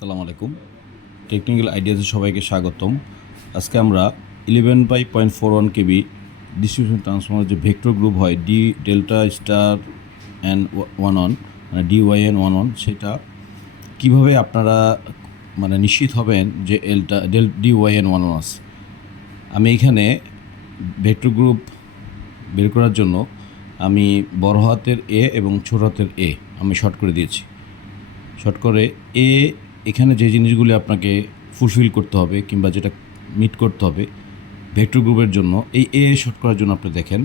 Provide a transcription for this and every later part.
আসসালামু আলাইকুম। টেকনিক্যাল আইডিয়াসে সবাইকে স্বাগতম। আজকে আমরা 11/0.41 কেবি ডিস্ট্রিবিউশন ট্রান্সফর্মার যে ভেক্টর গ্রুপ হয় ডি ডেল্টা স্টার এন 11 মানে DYN 11 সেটা কিভাবে আপনারা নিশ্চিত হবেন যে DYN 11 আছে। আমি এখানে ভেক্টর গ্রুপ বের করার জন্য আমি বড় হাতের এ এবং ছোট হাতের এ আমি শর্ট করে দিয়েছি। শর্ট করে এখানে যে জিনিসগুলি আপনাকে ফুলফিল করতে হবে কিংবা যেটা মিট করতে হবে ভেক্টর গ্রুপের জন্য, এই শর্ট করার জন্য আপনি দেখেন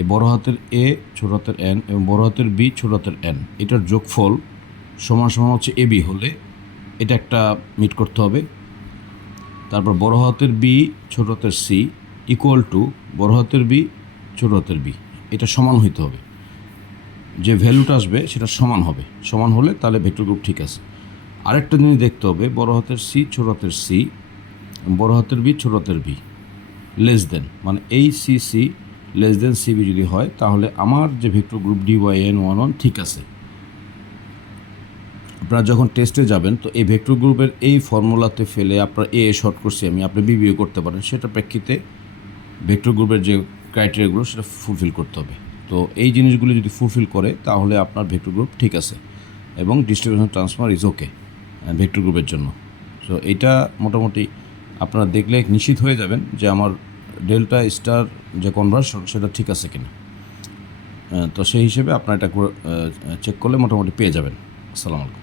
এই বড় হাতের এ, ছোট হাতের এন এবং বড় হাতের বি, ছোট হাতের এন, এটার যোগফল সমান সমান হচ্ছে AB হলে এটা একটা মিট করতে হবে। তারপর বড় হাতের বি, ছোট হাতের সি ইকুয়াল টু বড় হাতের বি, ছোট হাতের বি, এটা সমান হইতে হবে। যে ভ্যালুটা আসবে সেটা সমান হবে, সমান হলে তাহলে ভেক্টর গ্রুপ ঠিক আছে। আরেকটা জিনিস দেখতে হবে, বড় হাতের সি, ছোট হাতের সি, বড় হাতের বি, ছোট হাতের বি লেস দেন, মানে ACC লেস দেন CB যদি হয় তাহলে আমার যে ভেক্টর গ্রুপ DYN 11 ঠিক আছে। আপনারা যখন টেস্টে যাবেন তো এই ভেক্টর গ্রুপের এই ফর্মুলাতে ফেলে আপনার শর্ট করছি আমি, আপনি BBA করতে পারেন, সেটা প্রেক্ষিতে ভেক্টর গ্রুপের যে ক্রাইটেরিয়াগুলো সেটা ফুলফিল করতে হবে। তো এই জিনিসগুলি যদি ফুলফিল করে তাহলে আপনার ভেক্টর গ্রুপ ঠিক আছে এবং distribution transfer is okay vector গ্রুপের জন্য। সো এইটা মোটামুটি আপনারা দেখলে নিশ্চিত হয়ে যাবেন যে আমার ডেল্টা স্টার যে কনভার্সন সেটা ঠিক আছে কিনা। তো সেই হিসেবে আপনার এটা চেক করলে মোটামুটি পেয়ে যাবেন। আসসালামু আলাইকুম।